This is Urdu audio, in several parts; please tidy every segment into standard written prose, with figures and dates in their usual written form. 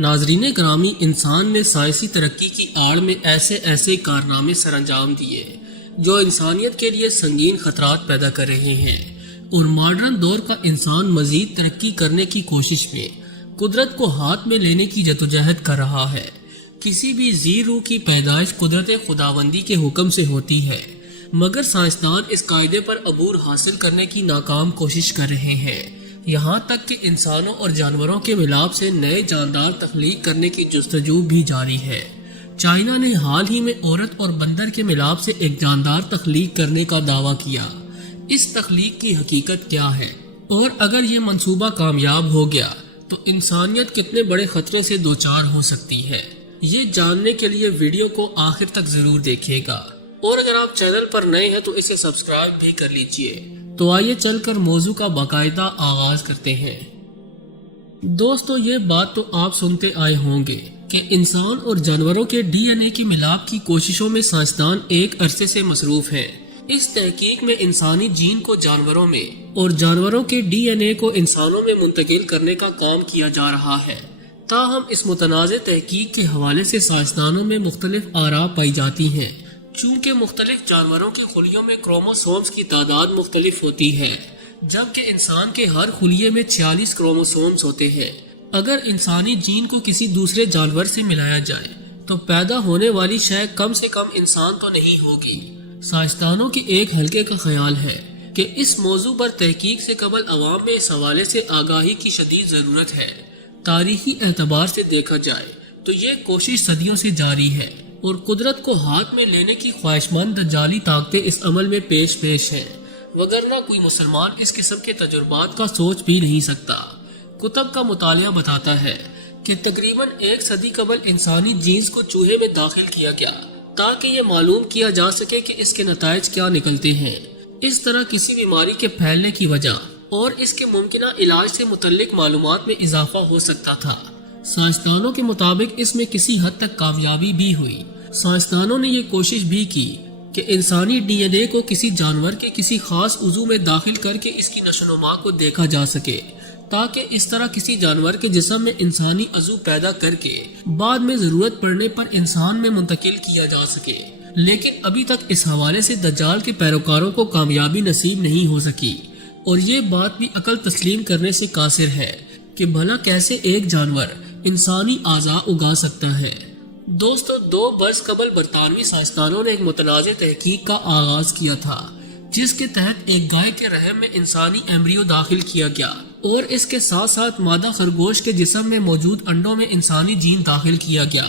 ناظرین گرامی، انسان نے سائنسی ترقی کی آڑ میں ایسے کارنامے سر انجام دیے جو انسانیت کے لیے سنگین خطرات پیدا کر رہے ہیں، اور ماڈرن دور کا انسان مزید ترقی کرنے کی کوشش میں قدرت کو ہاتھ میں لینے کی جدوجہد کر رہا ہے۔ کسی بھی ذی روح کی پیدائش قدرت خداوندی کے حکم سے ہوتی ہے، مگر سائنسدان اس قاعدے پر عبور حاصل کرنے کی ناکام کوشش کر رہے ہیں، یہاں تک کہ انسانوں اور جانوروں کے ملاپ سے نئے جاندار تخلیق کرنے کی جستجو بھی جاری ہے۔ چائنا نے حال ہی میں عورت اور بندر کے ملاپ سے ایک جاندار تخلیق کرنے کا دعویٰ کیا۔ اس تخلیق کی حقیقت کیا ہے، اور اگر یہ منصوبہ کامیاب ہو گیا تو انسانیت کتنے بڑے خطرے سے دوچار ہو سکتی ہے، یہ جاننے کے لیے ویڈیو کو آخر تک ضرور دیکھیے گا، اور اگر آپ چینل پر نئے ہیں تو اسے سبسکرائب بھی کر لیجئے۔ تو آئیے چل کر موضوع کا باقاعدہ آغاز کرتے ہیں۔ دوستو، یہ بات تو آپ سنتے آئے ہوں گے کہ انسان اور جانوروں کے ڈی این اے کی ملاپ کی کوششوں میں سائنسدان ایک عرصے سے مصروف ہیں۔ اس تحقیق میں انسانی جین کو جانوروں میں اور جانوروں کے ڈی این اے کو انسانوں میں منتقل کرنے کا کام کیا جا رہا ہے۔ تاہم اس متنازع تحقیق کے حوالے سے سائنسدانوں میں مختلف آراء پائی جاتی ہیں، چونکہ مختلف جانوروں کے خلیوں میں کروموسومز کی تعداد مختلف ہوتی ہے، جبکہ انسان کے ہر خلیے میں 46 کروموسومز ہوتے ہیں۔ اگر انسانی جین کو کسی دوسرے جانور سے ملایا جائے تو پیدا ہونے والی شے کم سے کم انسان تو نہیں ہوگی۔ سائنسدانوں کے ایک حلقے کا خیال ہے کہ اس موضوع پر تحقیق سے قبل عوام میں اس حوالے سے آگاہی کی شدید ضرورت ہے۔ تاریخی اعتبار سے دیکھا جائے تو یہ کوشش صدیوں سے جاری ہے، اور قدرت کو ہاتھ میں لینے کی خواہشمند دجالی طاقتیں اس عمل میں پیش ہیں، وگرنہ کوئی مسلمان اس قسم کے تجربات کا سوچ بھی نہیں سکتا۔ کتب کا مطالعہ بتاتا ہے کہ تقریباً 1 صدی قبل انسانی جینز کو چوہے میں داخل کیا گیا تاکہ یہ معلوم کیا جا سکے کہ اس کے نتائج کیا نکلتے ہیں۔ اس طرح کسی بیماری کے پھیلنے کی وجہ اور اس کے ممکنہ علاج سے متعلق معلومات میں اضافہ ہو سکتا تھا۔ سائنسدانوں کے مطابق اس میں کسی حد تک کامیابی بھی ہوئی۔ سائنسدانوں نے یہ کوشش بھی کی کہ انسانی ڈی این اے کو کسی جانور کے کسی خاص عضو میں داخل کر کے اس کی نشو و نما کو دیکھا جا سکے، تاکہ اس طرح کسی جانور کے جسم میں انسانی عضو پیدا کر کے بعد میں ضرورت پڑنے پر انسان میں منتقل کیا جا سکے۔ لیکن ابھی تک اس حوالے سے دجال کے پیروکاروں کو کامیابی نصیب نہیں ہو سکی، اور یہ بات بھی عقل تسلیم کرنے سے قاصر ہے کہ بھلا کیسے ایک جانور انسانی اعضاء اگا سکتا ہے۔ دوستو، 2 برس قبل برطانوی سائنسدانوں نے ایک متنازع تحقیق کا آغاز کیا تھا، جس کے تحت ایک گائے کے رحم میں انسانی ایمبریو داخل کیا گیا، اور اس کے ساتھ ساتھ مادہ خرگوش کے جسم میں موجود انڈوں میں انسانی جین داخل کیا گیا۔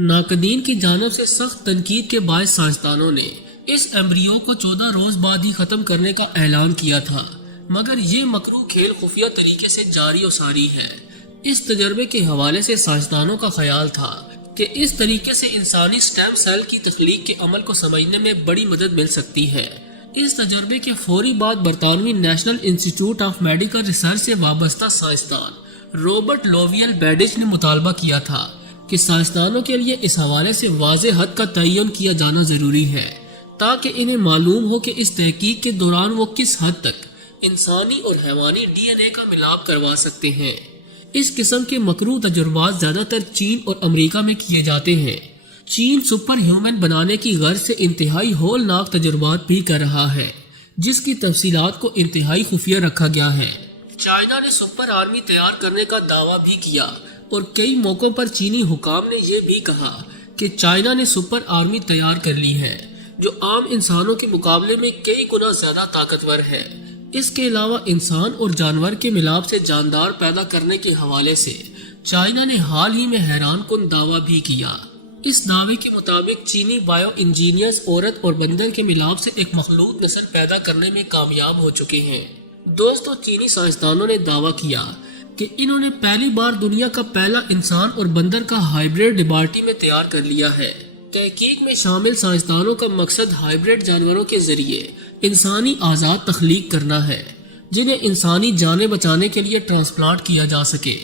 ناقدین کی جانب سے سخت تنقید کے باعث سائنسدانوں نے اس ایمبریو کو 14 روز بعد ہی ختم کرنے کا اعلان کیا تھا، مگر یہ مکروہ کھیل خفیہ طریقے سے جاری و ساری ہے۔ اس تجربے کے حوالے سے سائنسدانوں کا خیال تھا کہ اس طریقے سے انسانی سٹیم سیل کی تخلیق کے عمل کو سمجھنے میں بڑی مدد مل سکتی ہے۔ اس تجربے کے فوری بعد برطانوی نیشنل انسٹی ٹیوٹ آف میڈیکل ریسرچ سے وابستہ سائنسدان رابرٹ لوویل بیڈج نے مطالبہ کیا تھا کہ سائنسدانوں کے لیے اس حوالے سے واضح حد کا تعین کیا جانا ضروری ہے، تاکہ انہیں معلوم ہو کہ اس تحقیق کے دوران وہ کس حد تک انسانی اور حیوانی ڈی این اے کا ملاپ کروا سکتے ہیں۔ اس قسم کے مکروہ تجربات زیادہ تر چین اور امریکہ میں کیے جاتے ہیں۔ چین سپر ہیومن بنانے کی غرض سے انتہائی ہولناک تجربات بھی کر رہا ہے، جس کی تفصیلات کو انتہائی خفیہ رکھا گیا ہے۔ چائنا نے سپر آرمی تیار کرنے کا دعویٰ بھی کیا، اور کئی موقعوں پر چینی حکام نے یہ بھی کہا کہ چائنا نے سپر آرمی تیار کر لی ہے، جو عام انسانوں کے مقابلے میں کئی گنا زیادہ طاقتور ہے۔ اس کے علاوہ انسان اور جانور کے ملاپ سے جاندار پیدا کرنے کے حوالے سے چائنا نے حال ہی میں حیران کن دعویٰ بھی کیا۔ اس دعوے کے مطابق چینی بائیو انجینئرز عورت اور بندر کے ملاپ سے ایک مخلوط نسل پیدا کرنے میں کامیاب ہو چکے ہیں۔ دوستو، چینی سائنسدانوں نے دعویٰ کیا کہ انہوں نے پہلی بار دنیا کا پہلا انسان اور بندر کا ہائبرڈ لیبارٹری میں تیار کر لیا ہے۔ تحقیق میں شامل سائنسدانوں کا مقصد ہائبرڈ جانوروں کے ذریعے انسانی اعضاء تخلیق کرنا ہے، جنہیں انسانی جانیں بچانے کے لیے ٹرانسپلانٹ کیا جا سکے۔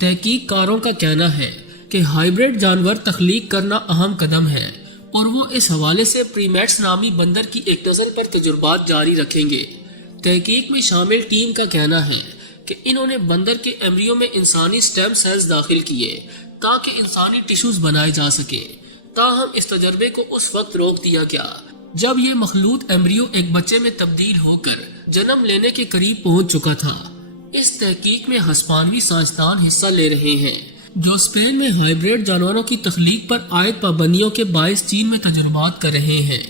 تحقیق کاروں کا کہنا ہے کہ ہائبرڈ جانور تخلیق کرنا اہم قدم ہے، اور وہ اس حوالے سے پریمیٹس نامی بندر کی ایک نسل پر تجربات جاری رکھیں گے۔ تحقیق میں شامل ٹیم کا کہنا ہے کہ انہوں نے بندر کے ایمبریو میں انسانی سٹیم سیلز داخل کیے تاکہ انسانی ٹشوز بنائے جا سکے۔ تاہم اس تجربے کو اس وقت روک دیا گیا جب یہ مخلوط ایمبریو ایک بچے میں تبدیل ہو کر جنم لینے کے قریب پہنچ چکا تھا۔ اس تحقیق میں ہسپانوی سائنسدان حصہ لے رہے ہیں جو اسپین میں ہائیبریڈ جانوروں کی تخلیق پر عائد پابندیوں کے باعث چین میں تجربات کر رہے ہیں۔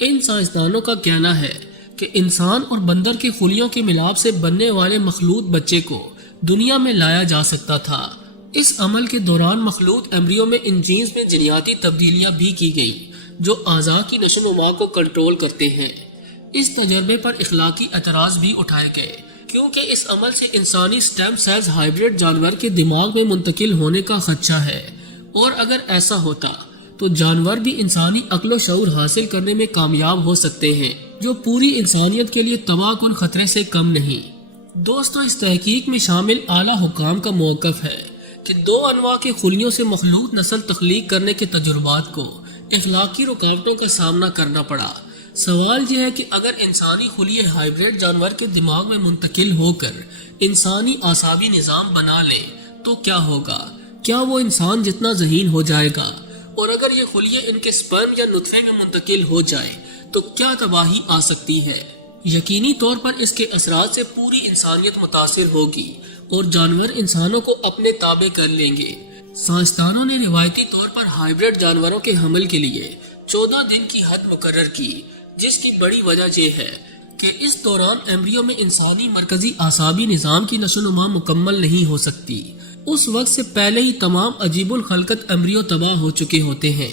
ان سائنسدانوں کا کہنا ہے کہ انسان اور بندر کے خلیوں کے ملاپ سے بننے والے مخلوط بچے کو دنیا میں لایا جا سکتا تھا۔ اس عمل کے دوران مخلوط ایمبریو میں ان جینز میں جینیاتی تبدیلیاں بھی کی گئیں جو اعضاء کی نشو و نما کو کنٹرول کرتے ہیں۔ اس تجربے پر اخلاقی اعتراض بھی اٹھائے گئے کیونکہ اس عمل سے انسانی سٹیم سیلز ہائیبریڈ جانور کے دماغ میں منتقل ہونے کا خدشہ ہے، اور اگر ایسا ہوتا تو جانور بھی انسانی عقل و شعور حاصل کرنے میں کامیاب ہو سکتے ہیں جو پوری انسانیت کے لیے تباہ کن خطرے سے کم نہیں۔ دوستو، اس تحقیق میں شامل اعلیٰ حکام کا موقف ہے کہ 2 انواع کے خلیوں سے مخلوط نسل تخلیق کرنے کے تجربات کو اخلاقی رکاوٹوں کا سامنا کرنا پڑا۔ سوال یہ ہے کہ اگر انسانی خلیے ہائیبریڈ جانور کے دماغ میں منتقل ہو کر انسانی اعصابی نظام بنا لے تو کیا ہوگا؟ کیا وہ انسان جتنا ذہین ہو جائے گا؟ اور اگر یہ خلیے ان کے سپرم یا نطفے میں منتقل ہو جائے تو کیا تباہی آ سکتی ہے؟ یقینی طور پر اس کے اثرات سے پوری انسانیت متاثر ہوگی اور جانور انسانوں کو اپنے تابع کر لیں گے۔ سائنسدانوں نے روایتی طور پر ہائیبریڈ جانوروں کے حمل کے لیے 14 دن کی حد مقرر کی، جس کی بڑی وجہ یہ ہے کہ اس دوران ایمبریو میں انسانی مرکزی اعصابی نظام کی نشو و نما مکمل نہیں ہو سکتی۔ اس وقت سے پہلے ہی تمام عجیب الخلقت ایمبریو تباہ ہو چکے ہوتے ہیں۔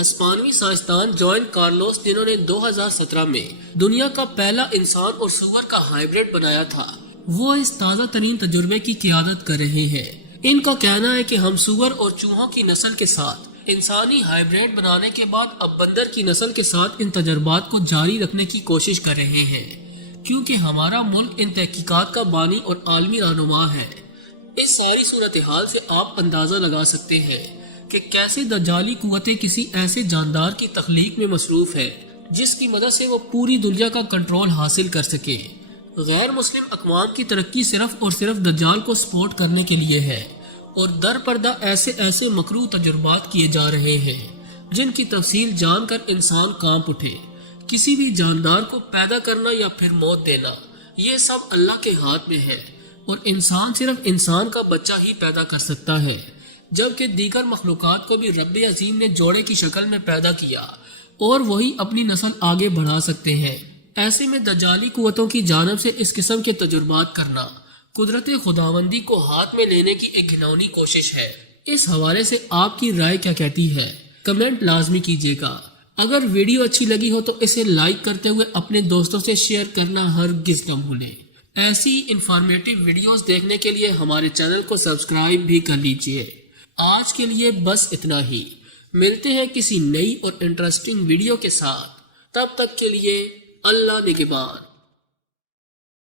ہسپانوی سائنسدان جوائن کارلوس، جنہوں نے 2017 میں دنیا کا پہلا انسان اور سور کا ہائیبریڈ بنایا تھا، وہ اس تازہ ترین تجربے کی قیادت کر رہے ہیں۔ ان کا کہنا ہے کہ ہم سور اور چوہوں کی نسل کے ساتھ انسانی ہائیبریڈ بنانے کے بعد اب بندر کی نسل کے ساتھ ان تجربات کو جاری رکھنے کی کوشش کر رہے ہیں، کیونکہ ہمارا ملک ان تحقیقات کا بانی اور عالمی رہنما ہے۔ اس ساری صورتحال سے آپ اندازہ لگا سکتے ہیں کہ کیسے دجالی قوتیں کسی ایسے جاندار کی تخلیق میں مصروف ہے جس کی مدد سے وہ پوری دنیا کا کنٹرول حاصل کر سکے۔ غیر مسلم اقوام کی ترقی صرف اور صرف دجال کو سپورٹ کرنے کے لیے ہے، اور در پردہ ایسے مکروہ تجربات کیے جا رہے ہیں جن کی تفصیل جان کر انسان کانپ اٹھے۔ کسی بھی جاندار کو پیدا کرنا یا پھر موت دینا، یہ سب اللہ کے ہاتھ میں ہے، اور انسان صرف انسان کا بچہ ہی پیدا کر سکتا ہے، جبکہ دیگر مخلوقات کو بھی رب عظیم نے جوڑے کی شکل میں پیدا کیا اور وہی اپنی نسل آگے بڑھا سکتے ہیں۔ ایسے میں دجالی قوتوں کی جانب سے اس قسم کے تجربات کرنا قدرت خداوندی کو ہاتھ میں لینے کی ایک گھناؤنی کوشش ہے۔ اس حوالے سے آپ کی رائے کیا کہتی ہے؟ کمنٹ لازمی کیجیے گا۔ اگر ویڈیو اچھی لگی ہو تو اسے لائک کرتے ہوئے اپنے دوستوں سے شیئر کرنا ہرگز نہ بھولیں۔ ایسی انفارمیٹیو ویڈیوز دیکھنے کے لیے ہمارے چینل کو سبسکرائب بھی کر لیجیے۔ آج کے لیے بس اتنا ہی، ملتے ہیں کسی نئی اور انٹرسٹنگ ویڈیو کے ساتھ، تب تک کے لیے اللہ نگہبان۔